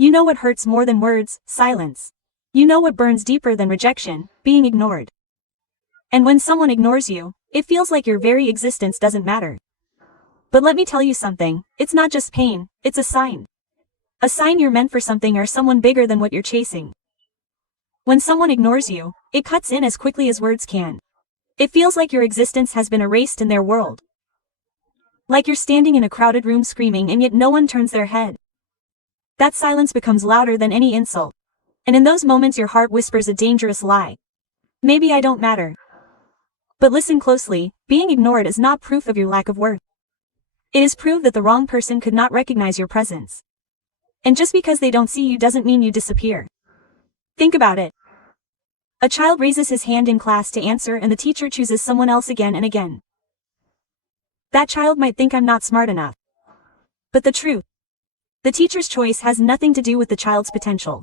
You know what hurts more than words, silence. You know what burns deeper than rejection, being ignored. And when someone ignores you, it feels like your very existence doesn't matter. But let me tell you something, it's not just pain, it's a sign. A sign you're meant for something or someone bigger than what you're chasing. When someone ignores you, it cuts in as quickly as words can. It feels like your existence has been erased in their world. Like you're standing in a crowded room screaming and yet no one turns their head. That silence becomes louder than any insult. And in those moments your heart whispers a dangerous lie. Maybe I don't matter. But listen closely, being ignored is not proof of your lack of worth. It is proof that the wrong person could not recognize your presence. And just because they don't see you doesn't mean you disappear. Think about it. A child raises his hand in class to answer and the teacher chooses someone else again and again. That child might think I'm not smart enough. But the truth, the teacher's choice has nothing to do with the child's potential.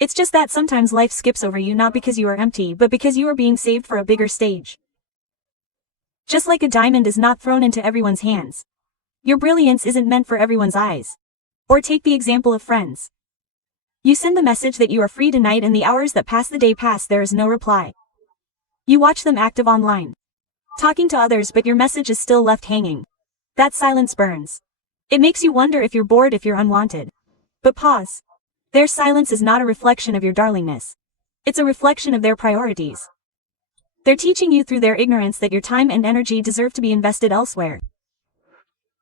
It's just that sometimes life skips over you not because you are empty but because you are being saved for a bigger stage. Just like a diamond is not thrown into everyone's hands. Your brilliance isn't meant for everyone's eyes. Or take the example of friends. You send the message that you are free tonight and the hours that pass the day pass there is no reply. You watch them active online. Talking to others but your message is still left hanging. That silence burns. It makes you wonder if you're bored, if you're unwanted. But pause. Their silence is not a reflection of your darlingness. It's a reflection of their priorities. They're teaching you through their ignorance that your time and energy deserve to be invested elsewhere.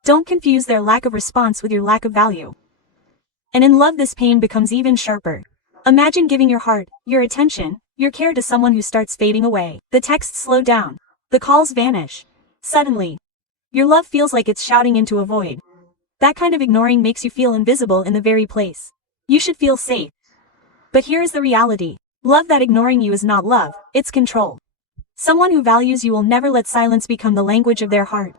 Don't confuse their lack of response with your lack of value. And in love this pain becomes even sharper. Imagine giving your heart, your attention, your care to someone who starts fading away. The texts slow down. The calls vanish. Suddenly, your love feels like it's shouting into a void. That kind of ignoring makes you feel invisible in the very place you should feel safe. But here is the reality. Love that ignoring you is not love, it's control. Someone who values you will never let silence become the language of their heart.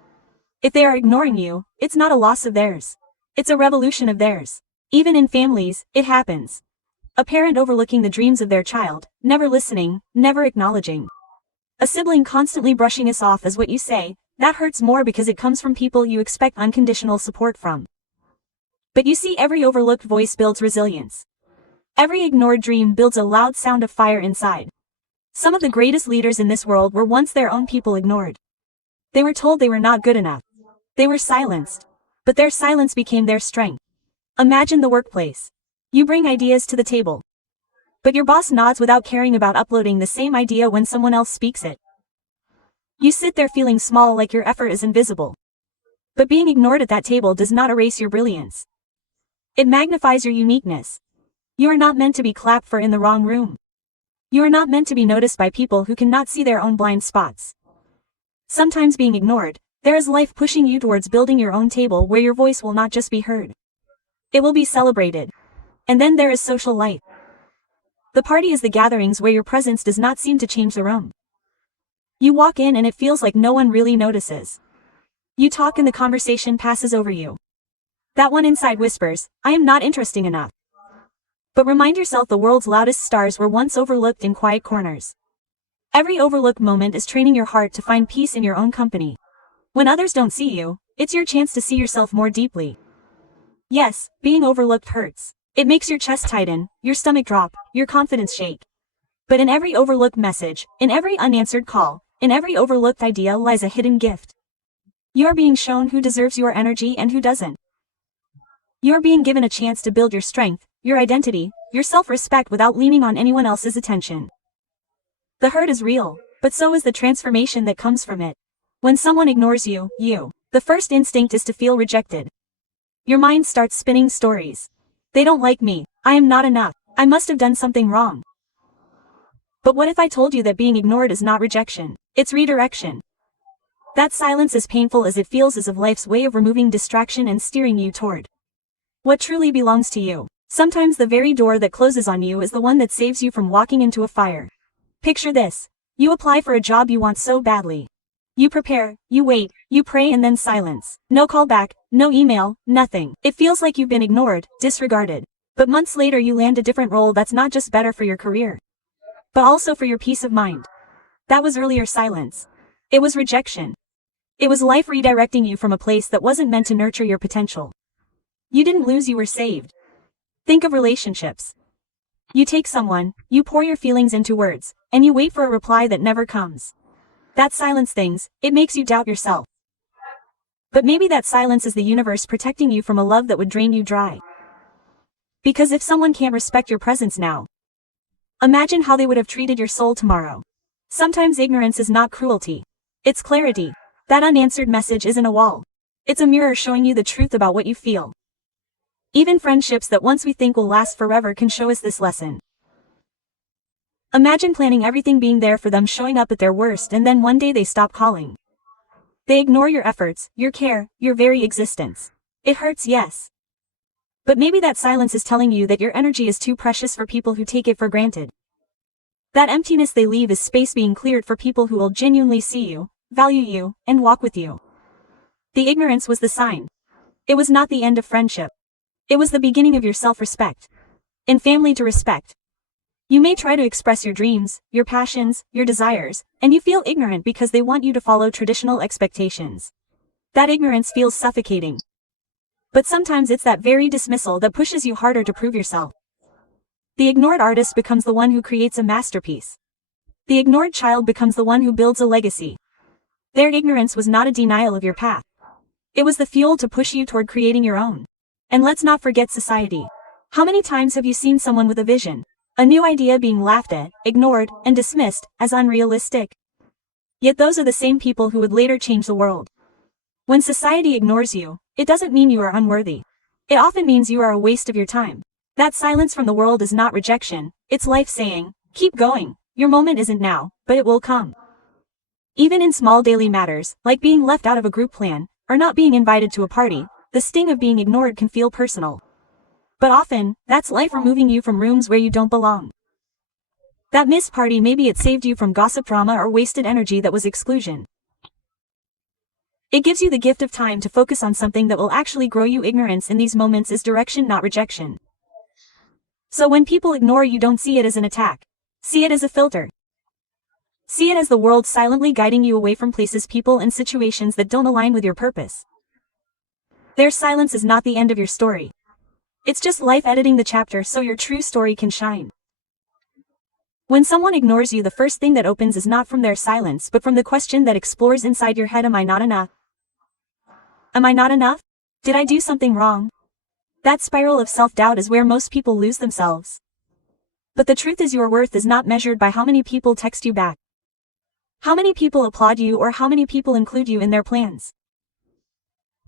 If they are ignoring you, it's not a loss of theirs. It's a revolution of theirs. Even in families, it happens. A parent overlooking the dreams of their child, never listening, never acknowledging. A sibling constantly brushing us off as what you say, that hurts more because it comes from people you expect unconditional support from. But you see, every overlooked voice builds resilience. Every ignored dream builds a loud sound of fire inside. Some of the greatest leaders in this world were once their own people ignored. They were told they were not good enough. They were silenced. But their silence became their strength. Imagine the workplace. You bring ideas to the table. But your boss nods without caring about uploading the same idea when someone else speaks it. You sit there feeling small, like your effort is invisible. But being ignored at that table does not erase your brilliance. It magnifies your uniqueness. You are not meant to be clapped for in the wrong room. You are not meant to be noticed by people who cannot see their own blind spots. Sometimes being ignored, there is life pushing you towards building your own table where your voice will not just be heard. It will be celebrated. And then there is social life. The party is the gatherings where your presence does not seem to change the room. You walk in and it feels like no one really notices. You talk and the conversation passes over you. That one inside whispers, I am not interesting enough. But remind yourself the world's loudest stars were once overlooked in quiet corners. Every overlooked moment is training your heart to find peace in your own company. When others don't see you, it's your chance to see yourself more deeply. Yes, being overlooked hurts. It makes your chest tighten, your stomach drop, your confidence shake. But in every overlooked message, in every unanswered call, in every overlooked idea lies a hidden gift. You are being shown who deserves your energy and who doesn't. You are being given a chance to build your strength, your identity, your self-respect without leaning on anyone else's attention. The hurt is real, but so is the transformation that comes from it. When someone ignores you, the first instinct is to feel rejected. Your mind starts spinning stories. They don't like me, I am not enough, I must have done something wrong. But what if I told you that being ignored is not rejection, it's redirection? That silence, as painful as it feels, is of life's way of removing distraction and steering you toward what truly belongs to you. Sometimes the very door that closes on you is the one that saves you from walking into a fire. Picture this. You apply for a job you want so badly. You prepare, you wait, you pray, and then silence. No call back, no email, nothing. It feels like you've been ignored, disregarded. But months later you land a different role that's not just better for your career, but also for your peace of mind. That was earlier silence. It was rejection. It was life redirecting you from a place that wasn't meant to nurture your potential. You didn't lose, you were saved. Think of relationships. You take someone, you pour your feelings into words, and you wait for a reply that never comes. That silence things, it makes you doubt yourself. But maybe that silence is the universe protecting you from a love that would drain you dry. Because if someone can't respect your presence now, imagine how they would have treated your soul tomorrow. Sometimes ignorance is not cruelty. It's clarity. That unanswered message isn't a wall. It's a mirror showing you the truth about what you feel. Even friendships that once we think will last forever can show us this lesson. Imagine planning everything, being there for them, showing up at their worst, and then one day they stop calling. They ignore your efforts, your care, your very existence. It hurts, yes. But maybe that silence is telling you that your energy is too precious for people who take it for granted. That emptiness they leave is space being cleared for people who will genuinely see you, value you, and walk with you. The ignorance was the sign. It was not the end of friendship. It was the beginning of your self-respect. In family to respect. You may try to express your dreams, your passions, your desires, and you feel ignorant because they want you to follow traditional expectations. That ignorance feels suffocating. But sometimes it's that very dismissal that pushes you harder to prove yourself. The ignored artist becomes the one who creates a masterpiece. The ignored child becomes the one who builds a legacy. Their ignorance was not a denial of your path. It was the fuel to push you toward creating your own. And let's not forget society. How many times have you seen someone with a vision, a new idea, being laughed at, ignored, and dismissed as unrealistic? Yet those are the same people who would later change the world. When society ignores you, it doesn't mean you are unworthy. It often means you are a waste of your time. That silence from the world is not rejection, it's life saying, keep going, your moment isn't now, but it will come. Even in small daily matters, like being left out of a group plan, or not being invited to a party, the sting of being ignored can feel personal. But often, that's life removing you from rooms where you don't belong. That missed party, maybe it saved you from gossip, drama, or wasted energy that was exclusion. It gives you the gift of time to focus on something that will actually grow you. Ignorance in these moments is direction, not rejection. So when people ignore you, don't see it as an attack. See it as a filter. See it as the world silently guiding you away from places, people, and situations that don't align with your purpose. Their silence is not the end of your story. It's just life editing the chapter so your true story can shine. When someone ignores you, the first thing that opens is not from their silence but from the question that explores inside your head: am I not enough? Am I not enough? Did I do something wrong? That spiral of self-doubt is where most people lose themselves. But the truth is, your worth is not measured by how many people text you back, how many people applaud you, or how many people include you in their plans.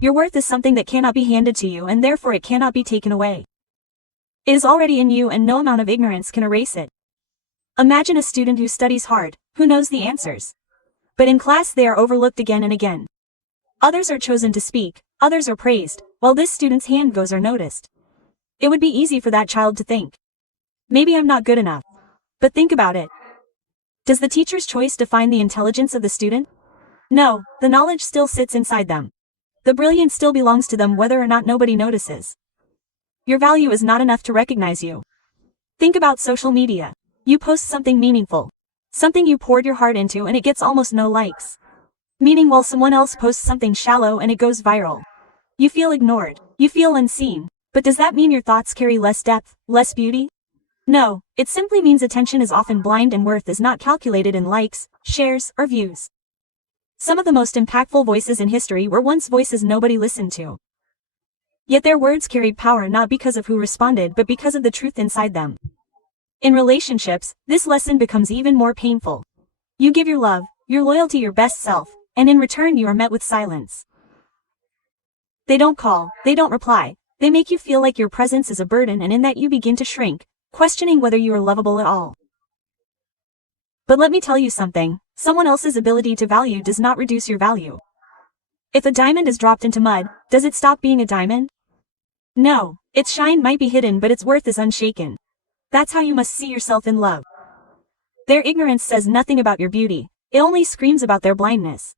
Your worth is something that cannot be handed to you, and therefore it cannot be taken away. It is already in you, and no amount of ignorance can erase it. Imagine a student who studies hard, who knows the answers. But in class they are overlooked again and again. Others are chosen to speak, others are praised, while this student's hand goes unnoticed. It would be easy for that child to think, maybe I'm not good enough. But think about it. Does the teacher's choice define the intelligence of the student? No, the knowledge still sits inside them. The brilliance still belongs to them, whether or not nobody notices. Your value is not enough to recognize you. Think about social media. You post something meaningful, something you poured your heart into, and it gets almost no likes. Meaning, while someone else posts something shallow and it goes viral, you feel ignored, you feel unseen. But does that mean your thoughts carry less depth, less beauty? No, it simply means attention is often blind and worth is not calculated in likes, shares, or views. Some of the most impactful voices in history were once voices nobody listened to. Yet their words carried power not because of who responded but because of the truth inside them. In relationships, this lesson becomes even more painful. You give your love, your loyalty, your best self, and in return you are met with silence. They don't call, they don't reply, they make you feel like your presence is a burden, and in that you begin to shrink, questioning whether you are lovable at all. But let me tell you something, someone else's ability to value does not reduce your value. If a diamond is dropped into mud, does it stop being a diamond? No, its shine might be hidden but its worth is unshaken. That's how you must see yourself in love. Their ignorance says nothing about your beauty, it only screams about their blindness.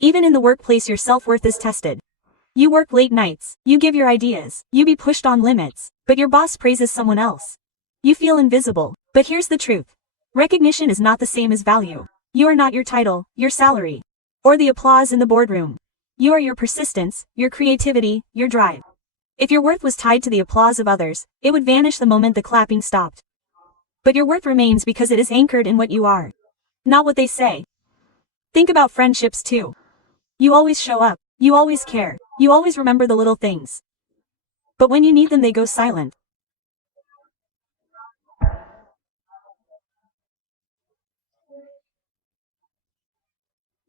Even in the workplace your self-worth is tested. You work late nights, you give your ideas, you be pushed on limits, but your boss praises someone else. You feel invisible, but here's the truth. Recognition is not the same as value. You are not your title, your salary, or the applause in the boardroom. You are your persistence, your creativity, your drive. If your worth was tied to the applause of others, it would vanish the moment the clapping stopped. But your worth remains because it is anchored in what you are, not what they say. Think about friendships too. You always show up, you always care, you always remember the little things. But when you need them, they go silent.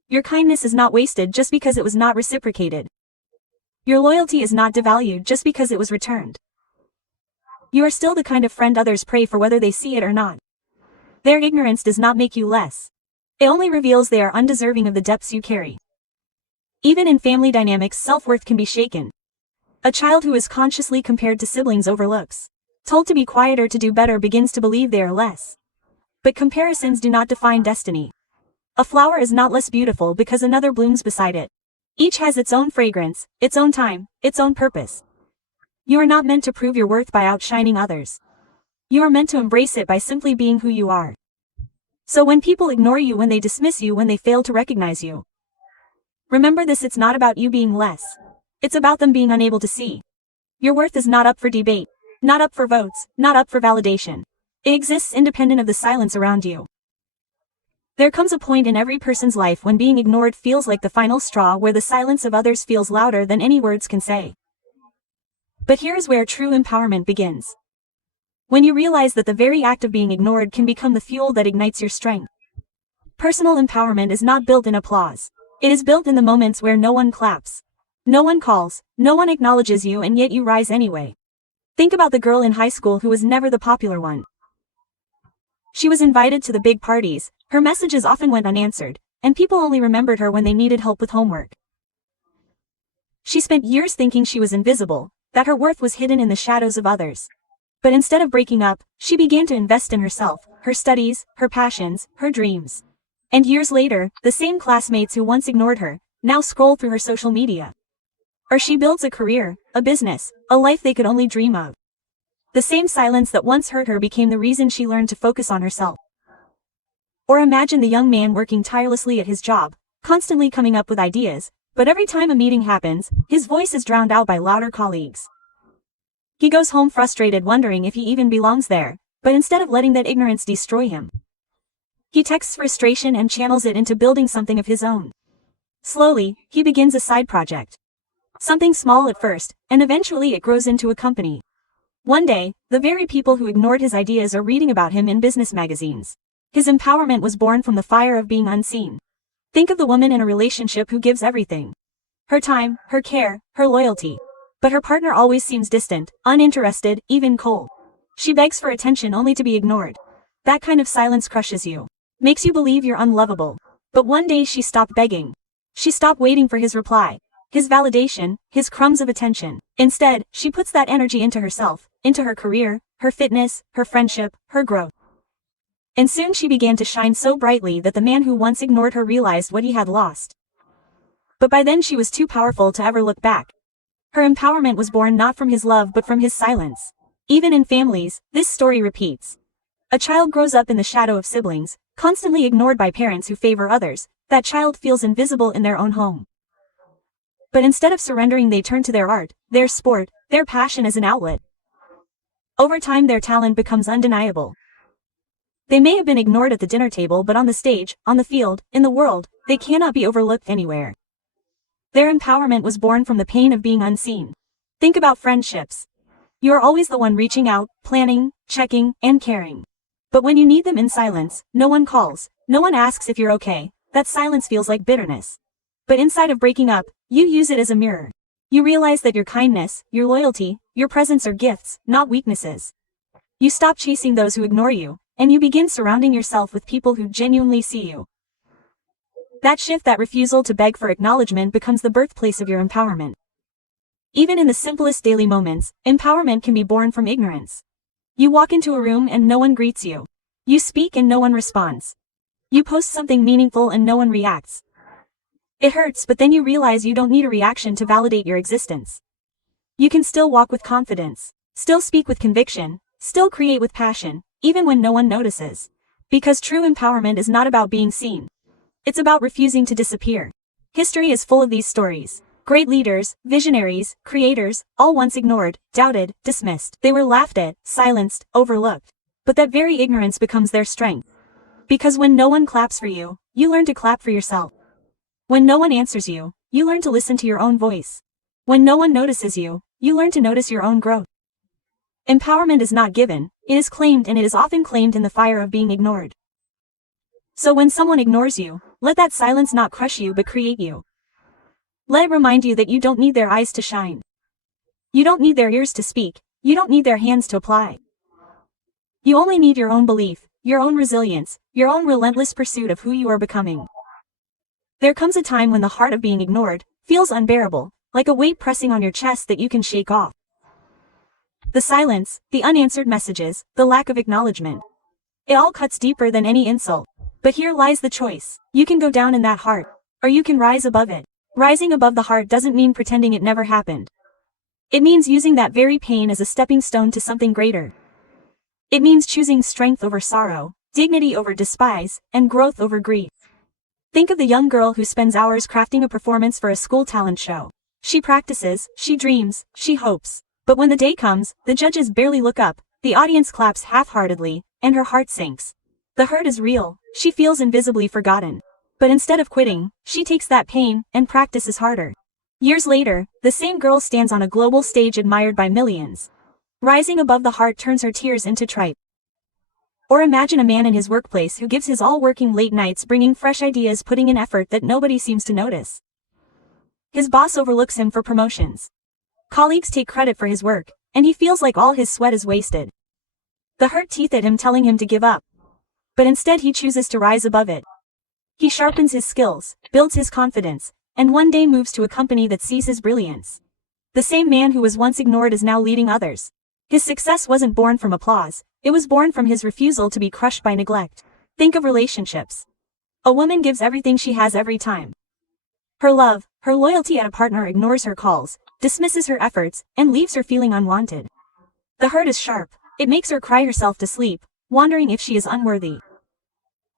Your kindness is not wasted just because it was not reciprocated. Your loyalty is not devalued just because it was returned. You are still the kind of friend others pray for whether they see it or not. Their ignorance does not make you less. It only reveals they are undeserving of the depths you carry. Even in family dynamics, self-worth can be shaken. A child who is consciously compared to siblings overlooks. Told to be quiet or to do better begins to believe they are less. But comparisons do not define destiny. A flower is not less beautiful because another blooms beside it. Each has its own fragrance, its own time, its own purpose. You are not meant to prove your worth by outshining others. You are meant to embrace it by simply being who you are. So when people ignore you, when they dismiss you, when they fail to recognize you, remember this: it's not about you being less. It's about them being unable to see. Your worth is not up for debate, not up for votes, not up for validation. It exists independent of the silence around you. There comes a point in every person's life when being ignored feels like the final straw, where the silence of others feels louder than any words can say. But here's where true empowerment begins. When you realize that the very act of being ignored can become the fuel that ignites your strength. Personal empowerment is not built in applause. It is built in the moments where no one claps. No one calls, no one acknowledges you, and yet you rise anyway. Think about the girl in high school who was never the popular one. She was invited to the big parties, her messages often went unanswered, and people only remembered her when they needed help with homework. She spent years thinking she was invisible, that her worth was hidden in the shadows of others. But instead of breaking up, she began to invest in herself, her studies, her passions, her dreams. And years later, the same classmates who once ignored her, now scroll through her social media. Or she builds a career, a business, a life they could only dream of. The same silence that once hurt her became the reason she learned to focus on herself. Or imagine the young man working tirelessly at his job, constantly coming up with ideas, but every time a meeting happens, his voice is drowned out by louder colleagues. He goes home frustrated, wondering if he even belongs there, but instead of letting that ignorance destroy him, he texts frustration and channels it into building something of his own. Slowly, he begins a side project. Something small at first, and eventually it grows into a company. One day, the very people who ignored his ideas are reading about him in business magazines. His empowerment was born from the fire of being unseen. Think of the woman in a relationship who gives everything. Her time, her care, her loyalty. But her partner always seems distant, uninterested, even cold. She begs for attention only to be ignored. That kind of silence crushes you. Makes you believe you're unlovable. But one day she stopped begging. She stopped waiting for his reply, his validation, his crumbs of attention. Instead, she puts that energy into herself, into her career, her fitness, her friendship, her growth. And soon she began to shine so brightly that the man who once ignored her realized what he had lost. But by then she was too powerful to ever look back. Her empowerment was born not from his love but from his silence. Even in families, this story repeats. A child grows up in the shadow of siblings, constantly ignored by parents who favor others. That child feels invisible in their own home. But instead of surrendering, they turn to their art, their sport, their passion as an outlet. Over time, their talent becomes undeniable. They may have been ignored at the dinner table, but on the stage, on the field, in the world, they cannot be overlooked anywhere. Their empowerment was born from the pain of being unseen. Think about friendships. You are always the one reaching out, planning, checking, and caring. But when you need them in silence, no one calls, no one asks if you're okay. That silence feels like bitterness. But inside of breaking up, you use it as a mirror. You realize that your kindness, your loyalty, your presence are gifts, not weaknesses. You stop chasing those who ignore you, and you begin surrounding yourself with people who genuinely see you. That shift, that refusal to beg for acknowledgement, becomes the birthplace of your empowerment. Even in the simplest daily moments, empowerment can be born from ignorance. You walk into a room and no one greets you. You speak and no one responds. You post something meaningful and no one reacts. It hurts, but then you realize you don't need a reaction to validate your existence. You can still walk with confidence, still speak with conviction, still create with passion, even when no one notices. Because true empowerment is not about being seen. It's about refusing to disappear. History is full of these stories. Great leaders, visionaries, creators, all once ignored, doubted, dismissed. They were laughed at, silenced, overlooked. But that very ignorance becomes their strength. Because when no one claps for you, you learn to clap for yourself. When no one answers you, you learn to listen to your own voice. When no one notices you, you learn to notice your own growth. Empowerment is not given, it is claimed, and it is often claimed in the fire of being ignored. So when someone ignores you, let that silence not crush you but create you. Let it remind you that you don't need their eyes to shine. You don't need their ears to speak, you don't need their hands to apply. You only need your own belief, your own resilience, your own relentless pursuit of who you are becoming. There comes a time when the heart of being ignored feels unbearable, like a weight pressing on your chest that you can shake off. The silence, the unanswered messages, the lack of acknowledgement. It all cuts deeper than any insult. But here lies the choice. You can go down in that heart, or you can rise above it. Rising above the heart doesn't mean pretending it never happened. It means using that very pain as a stepping stone to something greater. It means choosing strength over sorrow, dignity over despise, and growth over grief. Think of the young girl who spends hours crafting a performance for a school talent show. She practices, she dreams, she hopes. But when the day comes, the judges barely look up, the audience claps half-heartedly, and her heart sinks. The hurt is real, she feels invisibly forgotten. But instead of quitting, she takes that pain and practices harder. Years later, the same girl stands on a global stage admired by millions. Rising above the heart turns her tears into tripe. Or imagine a man in his workplace who gives his all working late nights bringing fresh ideas, putting in effort that nobody seems to notice. His boss overlooks him for promotions. Colleagues take credit for his work, and he feels like all his sweat is wasted. The hurt teeth at him telling him to give up. But instead he chooses to rise above it. He sharpens his skills, builds his confidence, and one day moves to a company that sees his brilliance. The same man who was once ignored is now leading others. His success wasn't born from applause, it was born from his refusal to be crushed by neglect. Think of relationships. A woman gives everything she has every time. Her love, her loyalty, at a partner ignores her calls, dismisses her efforts, and leaves her feeling unwanted. The hurt is sharp, it makes her cry herself to sleep, wondering if she is unworthy.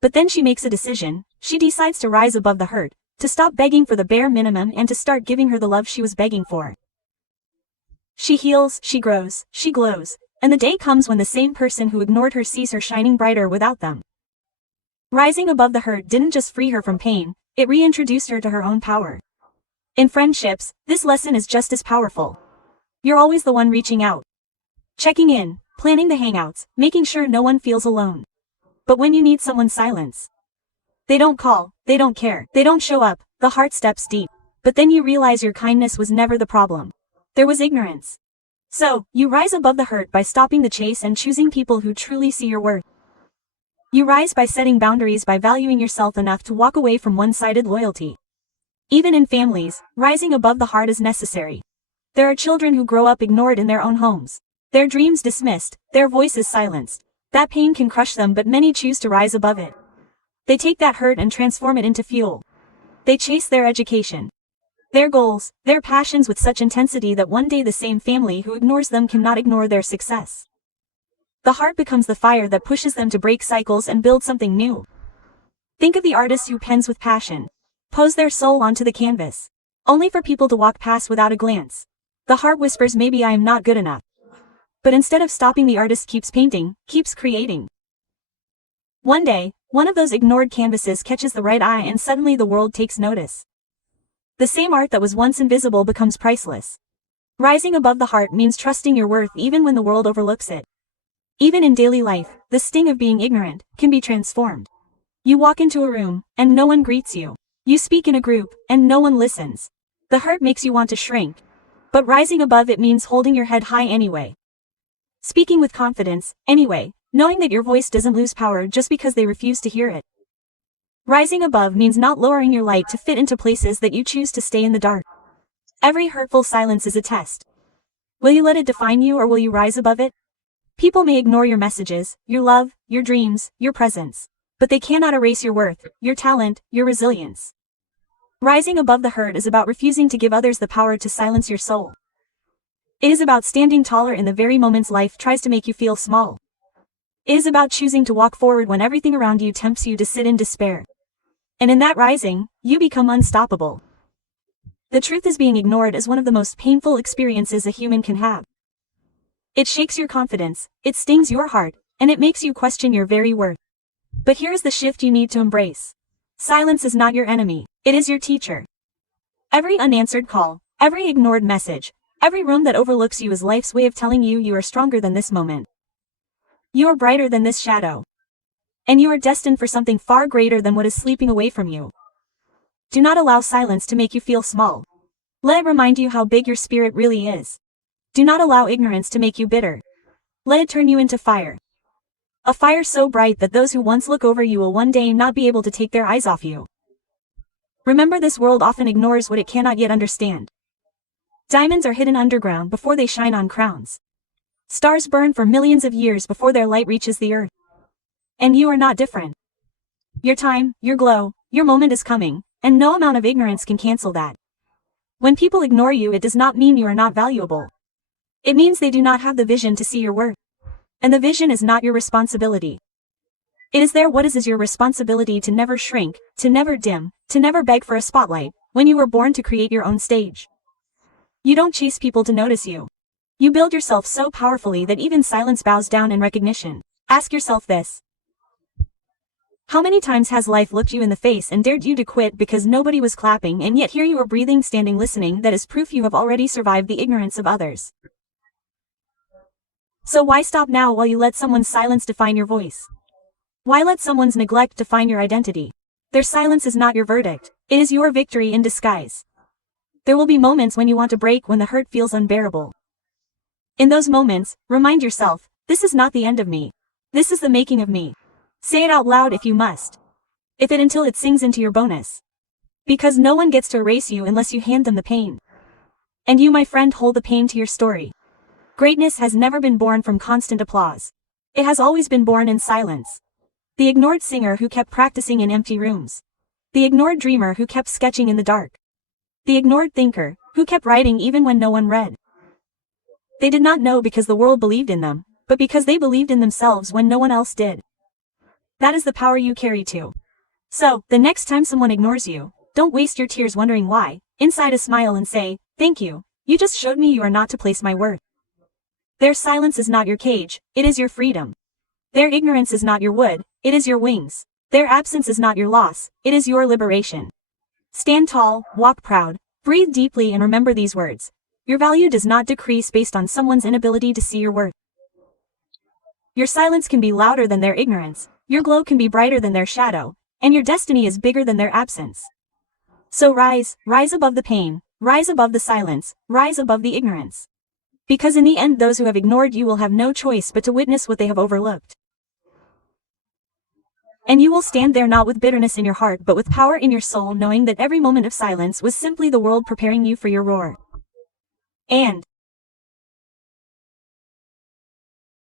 But then she makes a decision, she decides to rise above the hurt, to stop begging for the bare minimum and to start giving her the love she was begging for. She heals, she grows, she glows, and the day comes when the same person who ignored her sees her shining brighter without them. Rising above the hurt didn't just free her from pain, it reintroduced her to her own power. In friendships, this lesson is just as powerful. You're always the one reaching out, checking in, planning the hangouts, making sure no one feels alone. But when you need someone's silence, they don't call, they don't care, they don't show up, the heart steps deep. But then you realize your kindness was never the problem. There was ignorance. So, you rise above the hurt by stopping the chase and choosing people who truly see your worth. You rise by setting boundaries, by valuing yourself enough to walk away from one-sided loyalty. Even in families, rising above the heart is necessary. There are children who grow up ignored in their own homes. Their dreams dismissed, their voices silenced. That pain can crush them, but many choose to rise above it. They take that hurt and transform it into fuel. They chase their education, their goals, their passions with such intensity that one day the same family who ignores them cannot ignore their success. The heart becomes the fire that pushes them to break cycles and build something new. Think of the artist who pens with passion, pose their soul onto the canvas, only for people to walk past without a glance. The heart whispers, maybe I am not good enough. But instead of stopping, the artist keeps painting, keeps creating. One day, one of those ignored canvases catches the right eye and suddenly the world takes notice. The same art that was once invisible becomes priceless. Rising above the heart means trusting your worth even when the world overlooks it. Even in daily life, the sting of being ignorant can be transformed. You walk into a room, and no one greets you. You speak in a group, and no one listens. The hurt makes you want to shrink. But rising above it means holding your head high anyway. Speaking with confidence, anyway, knowing that your voice doesn't lose power just because they refuse to hear it. Rising above means not lowering your light to fit into places that you choose to stay in the dark. Every hurtful silence is a test. Will you let it define you, or will you rise above it? People may ignore your messages, your love, your dreams, your presence. But they cannot erase your worth, your talent, your resilience. Rising above the hurt is about refusing to give others the power to silence your soul. It is about standing taller in the very moments life tries to make you feel small. It is about choosing to walk forward when everything around you tempts you to sit in despair. And in that rising, you become unstoppable. The truth is, being ignored is one of the most painful experiences a human can have. It shakes your confidence, it stings your heart, and it makes you question your very worth. But here's the shift you need to embrace. Silence is not your enemy, it is your teacher. Every unanswered call, every ignored message, every room that overlooks you is life's way of telling you you are stronger than this moment. You are brighter than this shadow. And you are destined for something far greater than what is sleeping away from you. Do not allow silence to make you feel small. Let it remind you how big your spirit really is. Do not allow ignorance to make you bitter. Let it turn you into fire. A fire so bright that those who once look over you will one day not be able to take their eyes off you. Remember, this world often ignores what it cannot yet understand. Diamonds are hidden underground before they shine on crowns. Stars burn for millions of years before their light reaches the earth. And you are not different. Your time, your glow, your moment is coming, and no amount of ignorance can cancel that. When people ignore you, it does not mean you are not valuable. It means they do not have the vision to see your worth. And the vision is not your responsibility. It is their what is your responsibility to never shrink, to never dim, to never beg for a spotlight, when you were born to create your own stage. You don't chase people to notice you. You build yourself so powerfully that even silence bows down in recognition. Ask yourself this. How many times has life looked you in the face and dared you to quit because nobody was clapping, and yet here you are breathing, standing, listening? That is proof you have already survived the ignorance of others. So why stop now while you let someone's silence define your voice? Why let someone's neglect define your identity? Their silence is not your verdict, it is your victory in disguise. There will be moments when you want to break, when the hurt feels unbearable. In those moments, remind yourself, this is not the end of me. This is the making of me. Say it out loud if you must. If it until it sinks into your bonus. Because no one gets to erase you unless you hand them the pain. And you, my friend, hold the pain to your story. Greatness has never been born from constant applause. It has always been born in silence. The ignored singer who kept practicing in empty rooms. The ignored dreamer who kept sketching in the dark. The ignored thinker who kept writing even when no one read. They did not know because the world believed in them, but because they believed in themselves when no one else did. That is the power you carry too. So, the next time someone ignores you, don't waste your tears wondering why. Inside a smile and say, thank you, you just showed me you are not to place my worth. Their silence is not your cage, it is your freedom. Their ignorance is not your wood, it is your wings. Their absence is not your loss, it is your liberation. Stand tall, walk proud, breathe deeply, and remember these words. Your value does not decrease based on someone's inability to see your worth. Your silence can be louder than their ignorance, your glow can be brighter than their shadow, and your destiny is bigger than their absence. So rise, rise above the pain, rise above the silence, rise above the ignorance. Because in the end, those who have ignored you will have no choice but to witness what they have overlooked. And you will stand there not with bitterness in your heart but with power in your soul, knowing that every moment of silence was simply the world preparing you for your roar. And